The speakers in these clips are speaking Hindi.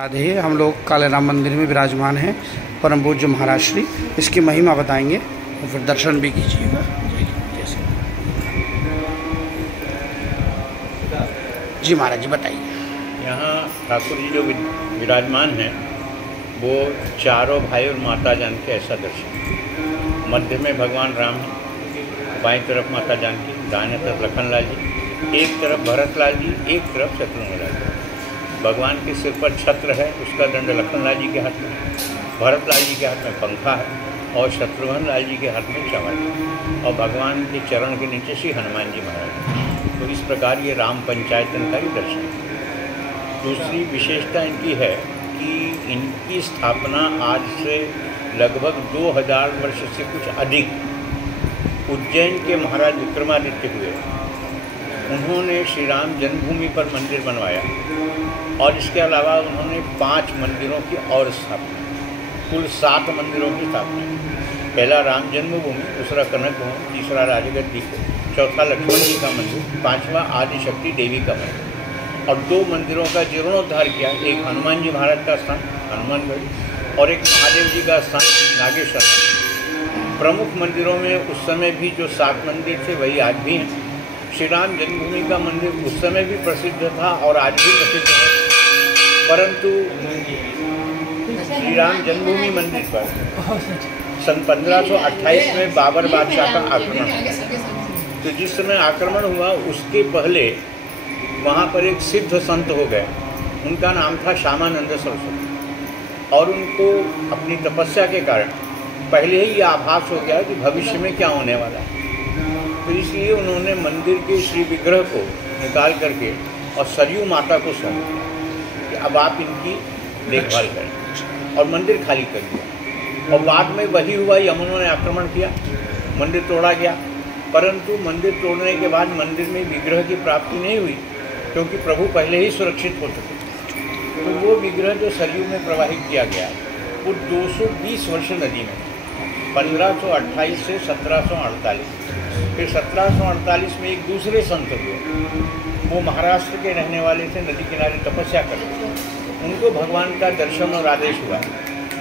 राधे। हम लोग काले राम मंदिर में विराजमान हैं। परम पूज्य महाराज श्री इसकी महिमा बताएंगे और फिर दर्शन भी कीजिएगा। जैसे जी महाराज जी बताइए। यहाँ ठाकुर जी जो विराजमान हैं वो चारों भाई और माता जानकी ऐसा दर्शन। मध्य में भगवान राम हैं, बाईं तरफ माता जानकी, दाहिने तरफ लखन लाल जी, एक तरफ भरत लाल जी, एक तरफ शत्रुघ्न लाल जी। भगवान के सिर पर छत्र है, उसका दंड लखन लाल जी के हाथ में, भरत लाल जी के हाथ में पंखा है और शत्रुघ्न लाल जी के हाथ में चावल है और भगवान के चरण के नीचे श्री हनुमान जी महाराज। तो इस प्रकार ये राम पंचायतन का ही दर्शन है। दूसरी विशेषता इनकी है कि इनकी स्थापना आज से लगभग 2000 वर्ष से कुछ अधिक उज्जैन के महाराज विक्रमादित्य हुए। उन्होंने श्री राम जन्मभूमि पर मंदिर बनवाया और इसके अलावा उन्होंने 5 मंदिरों की और स्थापना, कुल 7 मंदिरों की स्थापना। पहला राम जन्मभूमि, दूसरा कनक भवन, तीसरा राजगद्दी, चौथा लक्ष्मण जी का मंदिर, 5वां आदिशक्ति देवी का मंदिर और 2 मंदिरों का जीर्णोद्धार किया। एक हनुमान जी महाराज का स्थान हनुमानगढ़ और एक महादेव जी का स्थान नागेश्वर। प्रमुख मंदिरों में उस समय भी जो 7 मंदिर थे वही आज भी हैं। श्री राम जन्मभूमि का मंदिर उस समय भी प्रसिद्ध था और आज भी प्रसिद्ध है, परंतु श्री राम जन्मभूमि मंदिर पर सन 1528 में बाबर बादशाह का आक्रमण हुआ। तो जिस समय आक्रमण हुआ उसके पहले वहाँ पर एक सिद्ध संत हो गए, उनका नाम था श्यामानंद सरस्वती और उनको अपनी तपस्या के कारण पहले ही ये आभास हो गया कि भविष्य में क्या होने वाला है। तो इसलिए उन्होंने मंदिर के श्री विग्रह को निकाल करके और सरयू माता को सौंप दिया कि अब आप इनकी देखभाल करें और मंदिर खाली कर दिया। और बाद में वही हुआ, यमुनों ने आक्रमण किया, मंदिर तोड़ा गया, परंतु मंदिर तोड़ने के बाद मंदिर में विग्रह की प्राप्ति नहीं हुई क्योंकि प्रभु पहले ही सुरक्षित हो चुके। तो वो विग्रह जो सरयू में प्रवाहित किया गया वो 220 वर्ष नदी में, 1528 से 1748। फिर 1748 में एक दूसरे संत हुए, वो महाराष्ट्र के रहने वाले थे, नदी किनारे तपस्या करते। उनको भगवान का दर्शन और आदेश हुआ,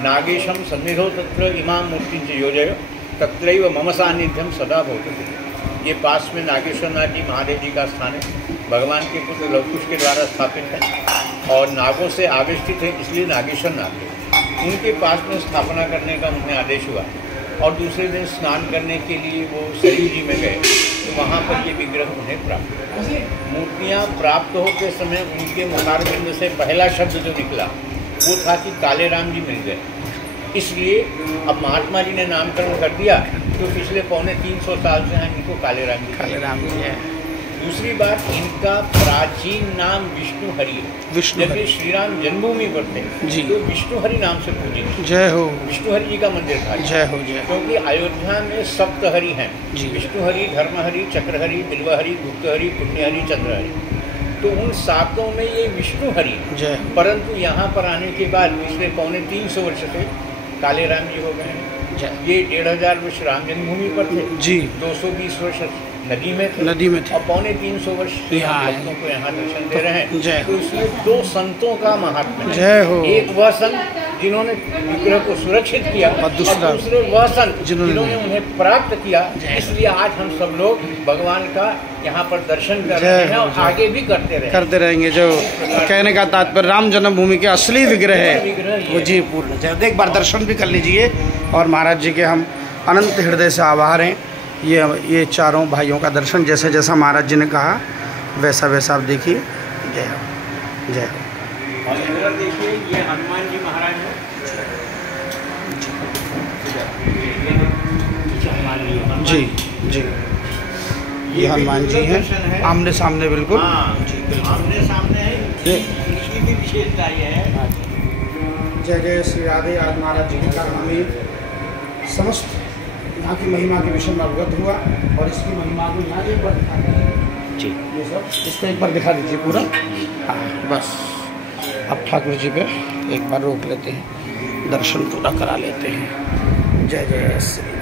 नागेशम सन्निधो तत्र इमाम मूर्ति से योजय तत्रैव मम सानिध्यम सदा भवतु। ये पास में नागेश्वर नाथ जी महादेव जी का स्थान है, भगवान के पुत्र लवकुश के द्वारा स्थापित है और नागों से आविष्टित है, इसलिए नागेश्वर नाथ है। उनके पास में स्थापना करने का उन्हें आदेश हुआ और दूसरे दिन स्नान करने के लिए वो सरयू जी में गए तो वहाँ पर ये विग्रह उन्हें प्राप्त हुआ। मूर्तियाँ प्राप्त होते समय उनके मुखारबिंद से पहला शब्द जो निकला वो था कि काले राम जी मिल गए। इसलिए अब महात्मा जी ने नामकरण कर दिया तो पिछले 350 साल से हैं इनको काले राम जी है। दूसरी बात, इनका प्राचीन नाम विष्णु हरि है। जबकि श्री राम जन्मभूमि पर थे जी, तो विष्णु हरि नाम से पूजित। जय हो। विष्णु हरि जी का मंदिर था। जय हो जय। क्योंकि अयोध्या में सप्तहरि हैं, विष्णु हरि, धर्महरि, चक्रहरि, बिल्वहरि, गुप्तहरि, पुण्यहरि, चंद्रहरि। तो उन 7 में ये विष्णु हरि, परंतु यहाँ पर आने के बाद पिछले 350 वर्ष से काले राम जी हो गए हैं। ये 1500 वर्ष राम जन्मभूमि पर थे जी, 220 वर्ष नदी में थे और 350 वर्ष भक्तों को यहाँ दर्शन दे रहे हैं। तो इसमें 2 संतों का महात्म्य है। एक वह संत जिन्होंने विग्रह को सुरक्षित किया और दूसरे वह संत जिन्होंने उन्हें प्राप्त किया। इसलिए आज हम सब लोग भगवान का यहाँ पर दर्शन कर रहे हैं और आगे भी करते रहेंगे। जो कहने का तात्पर्य राम जन्मभूमि के असली विग्रह है वो जी पूर्ण। एक बार दर्शन भी कर लीजिए और महाराज जी के हम अनंत हृदय से आभार हैं। ये चारों भाइयों का दर्शन जैसे जैसा महाराज जी ने कहा वैसा वैसा आप देखिए। जय हो जय हो। और इधर देखिए ये हनुमान जी महाराज हैं। जी जी, ये हनुमान जी हैं आमने सामने, बिल्कुल आमने सामने है। इसकी भी विशेषता ये है। जय जय श्री राधे। आज महाराज जी के कारण हमें समस्त यहाँ की महिमा के विषय में अवगत हुआ और इसकी महिमा को यहाँ एक बार दिखा जी, ये सब इसको एक बार दिखा दीजिए पूरा। हाँ बस, अब ठाकुर जी पे एक बार रोक लेते हैं, दर्शन पूरा करा लेते हैं। जय जय श्री।